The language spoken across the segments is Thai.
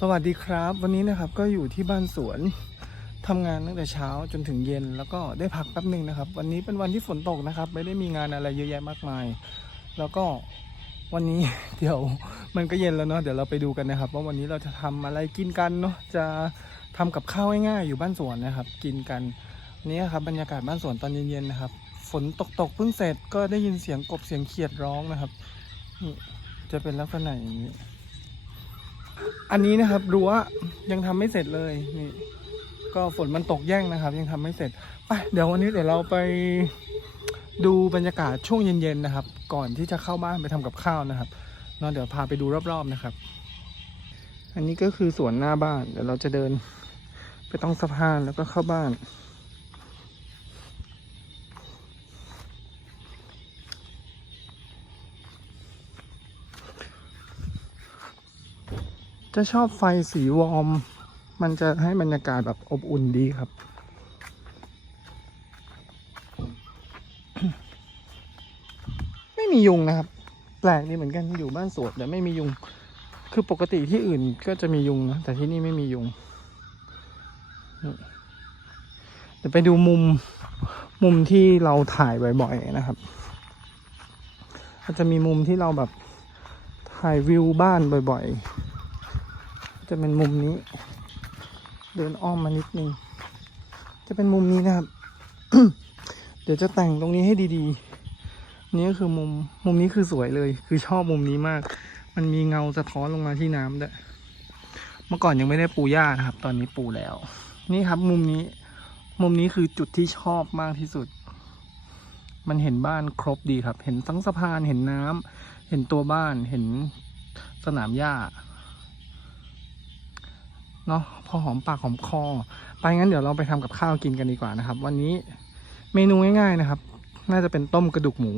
สวัสดีครับ วันนี้นะครับก็อยู่ที่บ้านสวนทำงานตั้งแต่เช้าจนถึงเย็น แล้วก็ได้พักแป๊บหนึ่งนะครับ วันนี้เป็นวันที่ฝนตกนะครับ ไม่ได้มีงานอะไรเยอะแยะมากมาย แล้วก็วันนี้เดี๋ยวมันก็เย็นแล้วเนาะเดี๋ยวเราไปดูกันนะครับ ว่าวันนี้เราจะทำอะไรกินกันเนาะจะทำกับข้าวง่ายๆอยู่บ้านสวนนะครับ กินกันนี่ครับบรรยากาศบ้านสวนตอนเย็นๆนะครับ ฝนตกตกเพิ่งเสร็จก็ได้ยินเสียงกบเสียงเขียดร้องนะครับนี่จะเป็นลักษณะอย่างนี้ อันนี้นะครับรั้วยังทำไม่เสร็จเลยนี่ ก็ฝนมันตกแย่งนะครับ ยังทำไม่เสร็จไปเดี๋ยววันนี้เดี๋ยวเราไปดูบรรยากาศช่วงเย็นๆนะครับ ก่อนที่จะเข้าบ้านไปทำกับข้าวนะครับนาะเดี๋ยวพาไปดูรอบๆนะครับ อันนี้ก็คือสวนหน้าบ้าน เดี๋ยวเราจะเดินไปต้องสะพานแล้วก็เข้าบ้าน จะชอบไฟสีวอร์ม มันจะให้บรรยากาศแบบอบอุ่นดีครับ ไม่มียุงนะครับ แปลกดีเหมือนกันอยู่บ้านสวนแต่ไม่มียุง คือปกติที่อื่นก็จะมียุงนะ แต่ที่นี่ไม่มียุง เดี๋ยวไปดูมุมมุมที่เราถ่ายบ่อยๆนะครับก็จะมีมุมที่เราแบบถ่ายวิวบ้านบ่อยๆ จะเป็นมุมนี้ เดินอ้อมมานิดนึง จะเป็นมุมนี้นะครับ เดี๋ยวจะแต่งตรงนี้ให้ดีๆ นี่ก็คือมุม มุมนี้คือสวยเลย คือชอบมุมนี้มาก มันมีเงาสะท้อนลงมาที่น้ำด้วย เมื่อก่อนยังไม่ได้ปูหญ้านะครับ ตอนนี้ปูแล้ว นี่ครับมุมนี้ มุมนี้คือจุดที่ชอบมากที่สุด มันเห็นบ้านครบดีครับ เห็นทั้งสะพาน เห็นน้ำเห็นตัวบ้าน เห็นสนามหญ้า เนาะพอหอมปากหอมคอ ไปงั้นเดี๋ยวเราไปทำกับข้าวกินกันดีกว่านะครับ วันนี้เมนูง่ายๆนะครับ น่าจะเป็นต้มกระดูกหมู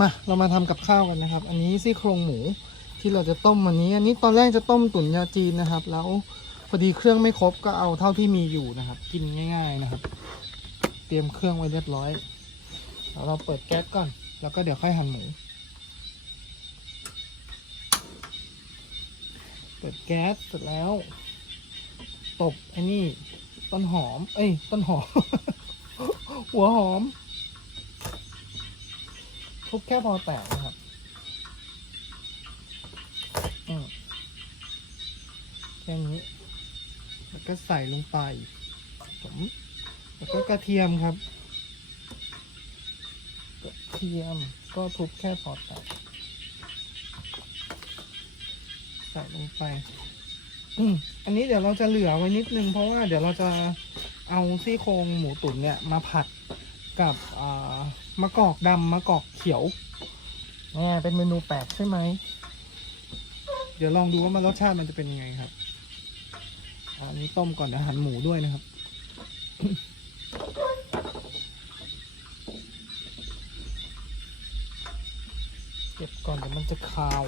มาเรามาทำกับข้าวกันนะครับ อันนี้ซี่โครงหมูที่เราจะต้มวันนี้ อันนี้ตอนแรกจะต้มตุ๋นยาจีนนะครับ แล้วพอดีเครื่องไม่ครบก็เอาเท่าที่มีอยู่นะครับ กินง่าย ๆนะครับ เตรียมเครื่องไว้เรียบร้อยแล้วเราเปิดแก๊สก่อน แล้วก็เดี๋ยวค่อยหั่นหมู เปิดแก๊สเสร็จแล้ว ตบไอ้นี่ ต้นหอม เอ้ย ต้นหอม หัวหอม ทุบแค่พอแตกนะครับอืมแค่นี้ แล้วก็ใส่ลงไปผมแล้วก็กระเทียมครับ กระเทียมก็ทุบแค่พอแตก ใส่ลงไปอืมอันนี้เดี๋ยวเราจะเหลือไว้นิดนึง เพราะว่าเดี๋ยวเราจะเอาซี่โครงหมูตุ๋นเนี่ยมาผัดกับมะกอกดำมะกอกเขียวแหมเป็นเมนูแปลกใช่ไหม เดี๋ยวลองดูว่ามันรสชาติมันจะเป็นยังไงครับอะอันนี้ต้มก่อนอาหารหมูด้วยนะครับ เก็บก่อนเดี๋ยวมันจะคาว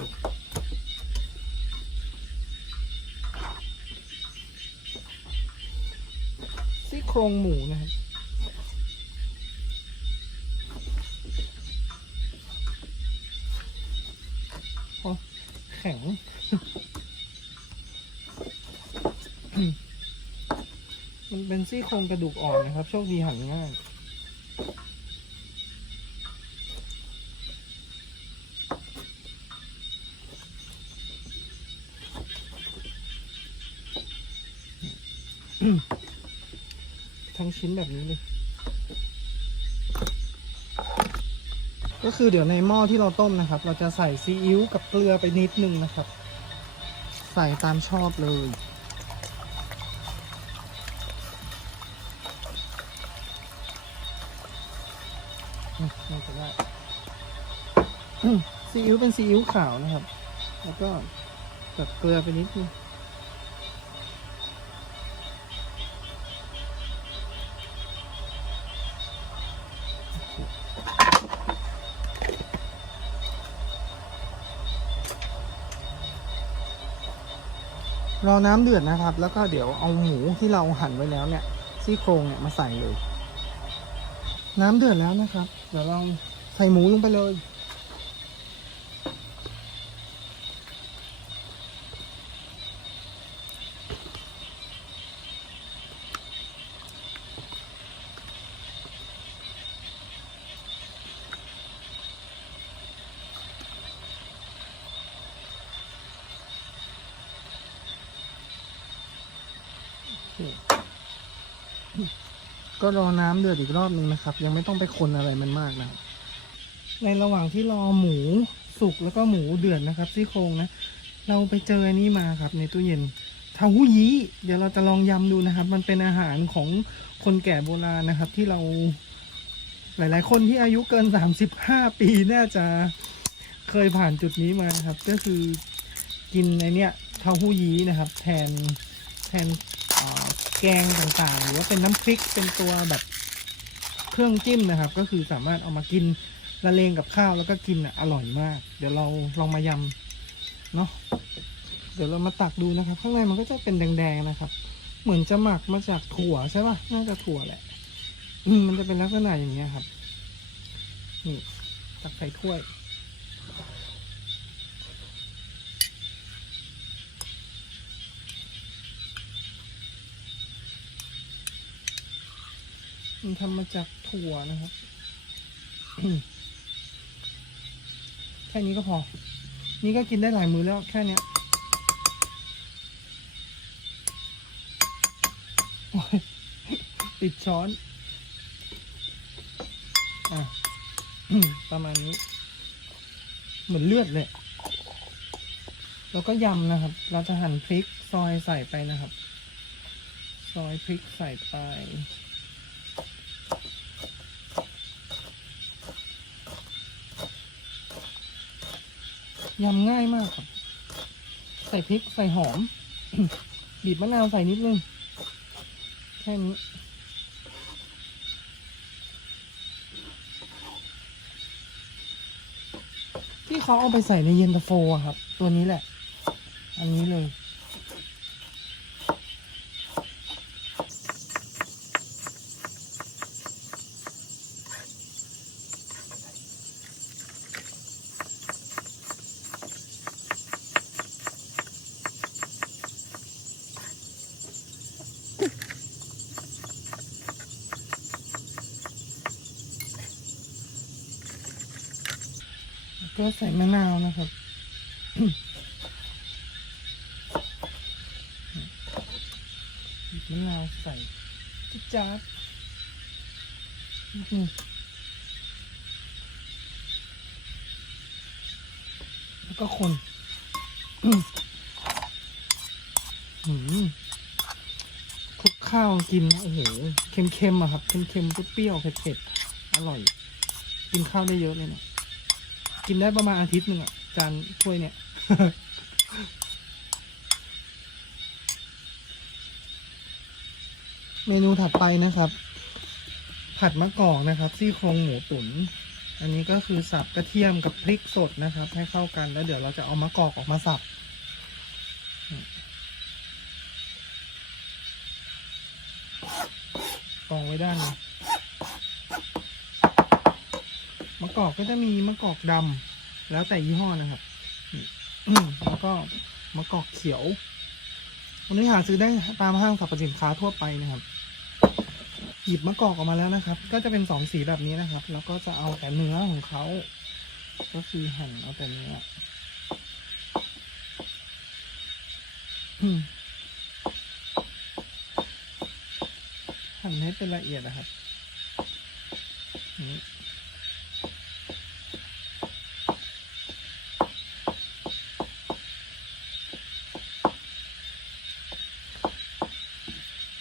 รงหมูนะครับแข็งมันเป็นซี่โครงกระดูกอ่อนนะครับ โชคดีหั่นง่าย ทั้งชิ้นแบบนี้เลย ก็คือเดี๋ยวในหม้อที่เราต้มนะครับ เราจะใส่ซีอิ๊วกับเกลือไปนิดนึงนะครับ ใส่ตามชอบเลยน่าจะได้ซีอิ๊วเป็นซีอิ๊วขาวนะครับ แล้วก็กับเกลือไปนิดนึง รอน้ำเดือดนะครับ แล้วก็เดี๋ยวเอาหมูที่เราหั่นไว้แล้วเนี่ยซี่โครงเนี่ยมาใส่เลย น้ำเดือดแล้วนะครับ เดี๋ยวเราใส่หมูลงไปเลย ก็รอน้ำเดือดอีกรอบนึงนะครับ ยังไม่ต้องไปคนอะไรมันมากนะ ในระหว่างที่รอหมูสุกแล้วก็หมูเดือดนะครับซี่โครงนะ เราไปเจออันนี้มาครับ ในตู้เย็นเทาหู้ยี้เดี๋ยวเราจะลองยำดูนะครับ มันเป็นอาหารของคนแก่โบราณนะครับ ที่เรา หลาย ๆ คนที่อายุเกิน35ปีน่าจะเคยผ่านจุดนี้มานะครับ ก็คือกินไอเนี้ยเทาหู้ยี้นะครับ แทนแทน กงต่างๆ หรือว่าเป็นน้ำพริกเป็นตัวแบบเครื่องจิ้มนะครับ ก็คือสามารถเอามากินละเลงกับข้าวแล้วก็กินอะอร่อยมาก เดี๋ยวเราลองมายำเนาะเดี๋ยวเรามาตักดูนะครับ ข้างในมันก็จะเป็นแดงๆนะครับ เหมือนจะหมักมาจากถั่วใช่ป่ะน่าจะถั่วแหละ อืมมันจะเป็นลักษณะอย่างเงี้ยครับนี่ตักใส่ถ้วย มันทำมาจากถั่วนะครับ แค่นี้ก็พอ นี่ก็กินได้หลายมื้อแล้วแค่เนี้ยติดช้อน อะ ประมาณนี้ เหมือนเลือดเลย แล้วก็ยำนะครับ เราจะหั่นพริกซอยใส่ไปนะครับ ซอยพริกใส่ไป ยำง่ายมากครับ ใส่พริกใส่หอม บีบมะนาวใส่นิดนึง แค่นี้ ที่เขาเอาไปใส่ในเย็นตาโฟครับ ตัวนี้แหละ อันนี้เลย ก็ใส่มะนาวนะครับ มะนาวใส่จิ๊จ๊าดแล้วก็คนคลุกข้าวกินโอ้โหเค็มๆอะครับ เค็มๆเปรี้ยวเผ็ดๆอร่อย กินข้าวได้เยอะเลยเนะ กินได้ประมาณอาทิตย์หนึ่งอะจานถ้วยเนี่ย เมนูถัดไปนะครับ ผัดมะกอกนะครับ ซี่โครงหมูตุ๋นอันนี้ก็คือสับกระเทียมกับพริกสดนะครับ ให้เข้ากันแล้วเดี๋ยวเราจะเอามะกอกออกมาสับกองไว้ด้านนี้ มะกอกก็จะมีมะกอกดำแล้วแต่ยี่ห้อนะครับแล้วก็มะกอกเขียวอันนี้หาซื้อได้ตามห้างสรรพสินค้าทั่วไปนะครับ หยิบมะกอกออกมาแล้วนะครับ ก็จะเป็นสองสีแบบนี้นะครับ แล้วก็จะเอาแต่เนื้อของเขา ก็คือหั่นเอาแต่เนื้อหั่นให้เป็นละเอียดนะครับ นี่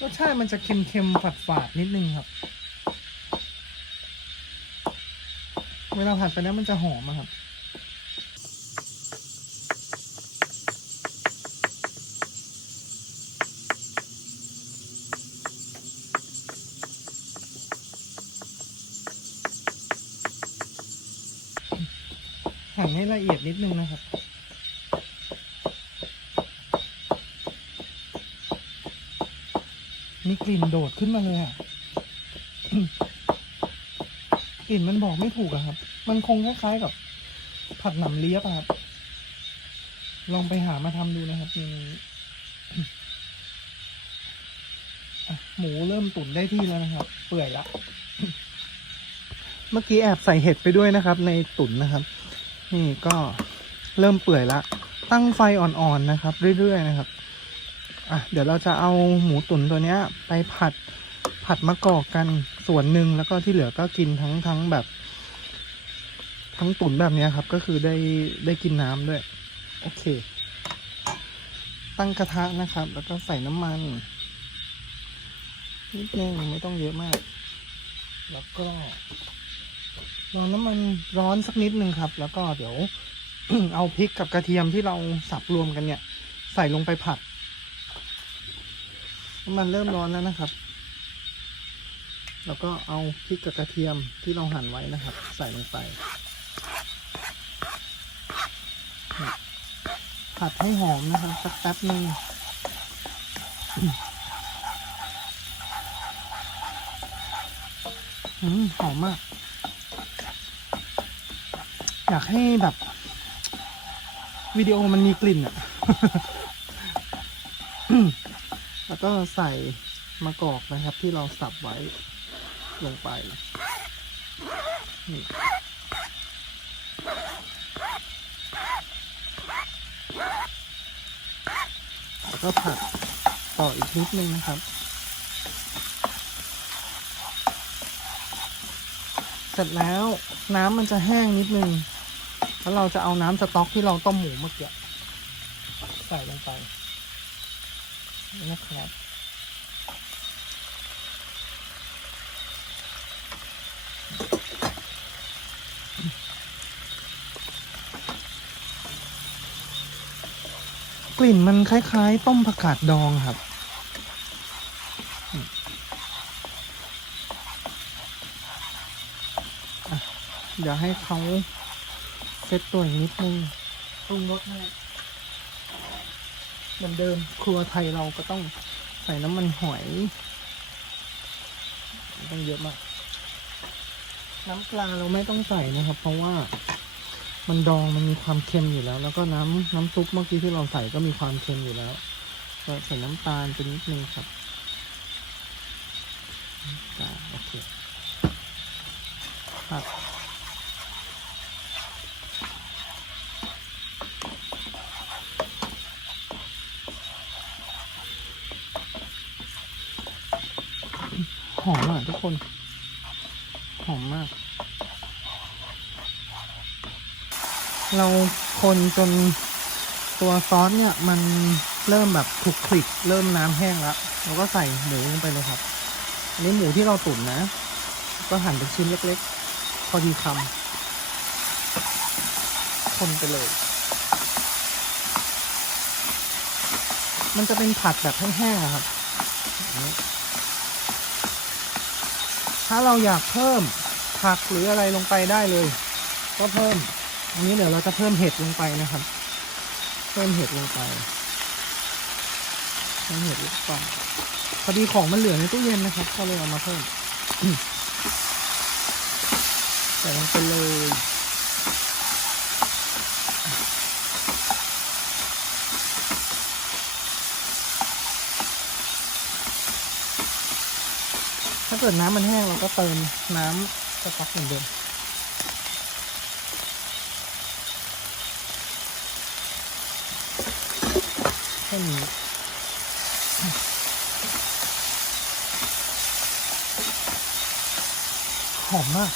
รสชาติมันจะเค็มๆฝาดๆนิดนึงครับ เวลาผัดไปแล้วมันจะหอมครับหั่นให้ละเอียดนิดนึงนะครับ มีกลิ่นโดดขึ้นมาเลยอะกลิ่นมันบอกไม่ถูกอะครับ มันคงคล้ายๆกับ ผัดหนำเลี้ยบอะครับ ลองไปหามาทำดูนะครับเมนูนี้อ่หมูเริ่มตุ๋นได้ที่แล้วนะครับ เปื่อยละเมื่อกี้แอบใส่เห็ดไปด้วยนะครับ ในตุ๋นนะครับ นี่ก็เริ่มเปื่อยละ ตั้งไฟอ่อนๆนะครับ เรื่อยๆนะครับ อะเดี๋ยวเราจะเอาหมูตุ๋นตัวเนี้ย ไปผัดผัดมะกอกกันส่วนหนึ่งแล้วก็ที่เหลือก็กินทั้งทั้งแบบ ทั้งตุ๋นแบบเนี้ยครับ ก็คือได้ได้กินน้ำด้วย โอเค ตั้งกระทะนะครับ แล้วก็ใส่น้ำมันนิดนึงไม่ต้องเยอะมาก แล้วก็รอน้ำมันร้อนสักนิดนึงครับ แล้วก็เดี๋ยวเอาพริกกับกระเทียมที่เราสับรวมกันเนี่ย ใส่ลงไปผัด น้ำมันเริ่มร้อนแล้วนะครับ แล้วก็เอาพริกกับกระเทียมที่เราหั่นไว้นะครับ ใส่ลงไป ผัดให้หอมนะครับสักแป๊บหนึ่งหอมมาก อยากให้แบบวิดีโอมันมีกลิ่นอะ ก็ใส่มะกอกนะครับที่เราสับไว้ลงไปนี่แล้วก็ผัดต่ออีกนิดนึงนะครับ เสร็จแล้วน้ำมันจะแห้งนิดนึง แล้วเราจะเอาน้ำสต๊อกที่เราต้มหมูเมื่อกี้ใส่ลงไป นะครับกลิ่นมันคล้าย ๆ ต้มผักกาดดองครับ เดี๋ยวให้เขาเซตตัวนิดนึงปรุงรสให้ เหมือนเดิมครัวไทยเราก็ต้องใส่น้ำมันหอย ต้องเยอะมาก น้ำปลาเราไม่ต้องใส่นะครับ เพราะว่ามันดองมันมีความเค็มอยู่แล้ว แล้วก็น้ำน้ำซุปเมื่อกี้ที่เราใส่ก็มีความเค็มอยู่แล้ว ก็ใส่น้ำตาลไปนิดนึงครับโอเคผัดอมอะทุก คน หอมมาก เราคนจนตัวซอสเนี่ยมันเริ่มแบบคลุกคลิกเริ่มน้ำแห้งแล้วเราก็ใส่หมูลงไปเลยครับ อันนี้หมูที่เราตุ๋นนะ ก็หั่นเป็นชิ้นเล็กๆ พอดีคำคนไปเลย มันจะเป็นผัดแบบแห้งๆครับ ถ้าเราอยากเพิ่มผักหรืออะไรลงไปได้เลย ก็เพิ่ม อันนี้เดี๋ยวเราจะเพิ่มเห็ดลงไปนะครับ เพิ่มเห็ดลงไปเพิ่มเห็ดลงไปพอดีของมันเหลือในตู้เย็นนะครับ ก็เลยเอามาเพิ่ม ใส่ลงไปเลยาเกิดน้ำมันแห้งเราก็เติมน้ำสต๊อกเหมือนเดิมแค่นี้หอมมาก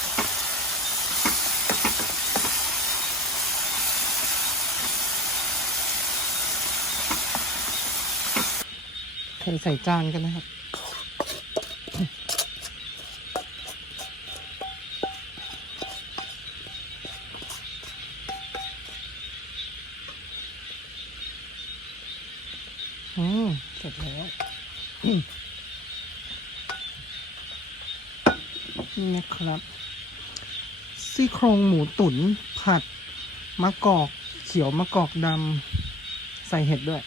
เทใส่จานกันนะครับ ซี่โครงหมูตุ๋นผัดมะกอกเขียวมะกอกดำใส่เห็ดด้วย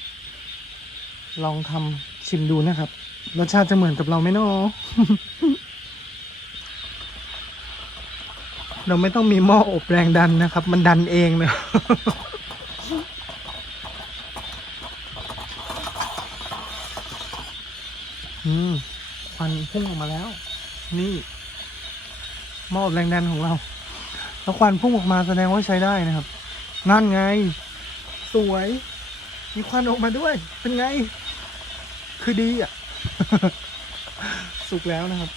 ลองทำชิมดูนะครับ รสชาติจะเหมือนกับเราไหมเนาะเราไม่ต้องมีหม้ออบแรงดันนะครับ มันดันเองเนะอืมควันพุ่งออกมาแล้ว นี่หม้ออบแรงดันของเรา แล้วควันพุ่งออกมาแสดงว่าใช้ได้นะครับ นั่นไง สวย มีควันออกมาด้วย เป็นไง คือดีอะ สุกแล้วนะครับ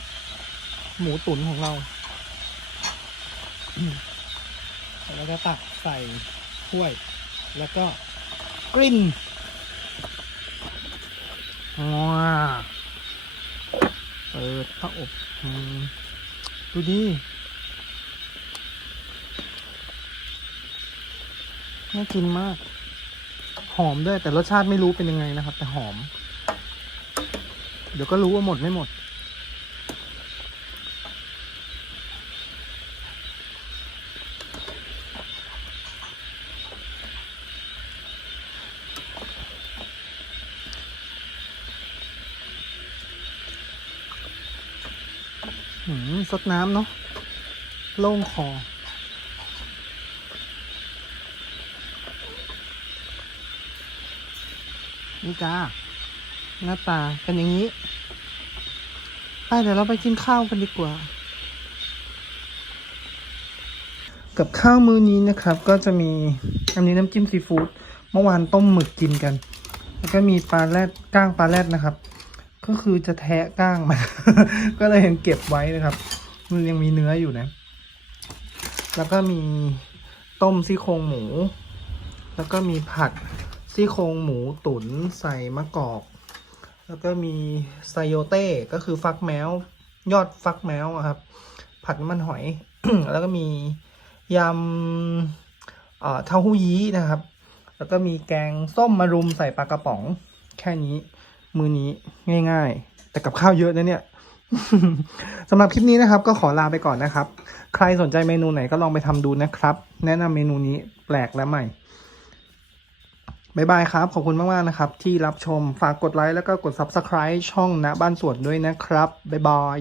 หมูตุ๋นของเราแล้วก็ตักใส่ถ้วย แล้วก็กรินว้าเปิดผ้าอบดูดี น่ากินมาก หอมด้วย แต่รสชาติไม่รู้เป็นยังไงนะครับ แต่หอม เดี๋ยวก็รู้ว่าหมดไม่หมด หืมสดน้ำเนาะโล่งคอ นี่จ้าหน้าตาเป็นอย่างนี้ไปเดี๋ยวเราไปกินข้าวกันดีกว่า กับข้าวมื้อนี้นะครับ ก็จะมีอันนี้น้ำจิ้มซีฟู้ดเมื่อวานต้มหมึกกินกัน แล้วก็มีปลาแรดก้างปลาแรดนะครับ ก็คือจะแทะก้างมัน ก็เลยยังเก็บไว้นะครับมันยังมีเนื้ออยู่นะ แล้วก็มีต้มซี่โครงหมู แล้วก็มีผัด ซี่โครงหมูตุ๋นใส่มะกอก แล้วก็มีไซโยเต้ก็คือฟักแมวยอดฟักแมวครับ ผัดมันหอย แล้วก็มียำเอ่อเต้าหู้ยี้นะครับ แล้วก็มีแกงส้มมะรุมใส่ปลากระป๋อง แค่นี้ มือนี้ง่าย ๆ แต่กับข้าวเยอะนะเนี่ยสำหรับคลิปนี้นะครับก็ขอลาไปก่อนนะครับ ใครสนใจเมนูไหนก็ลองไปทำดูนะครับ แนะนำเมนูนี้แปลกและใหม่ บายบายครับ ขอบคุณมาก ๆ นะครับ ที่รับชมฝากกดไลค์แล้วก็กด Subscribe ช่องณบ้านสวนด้วยนะครับบายบาย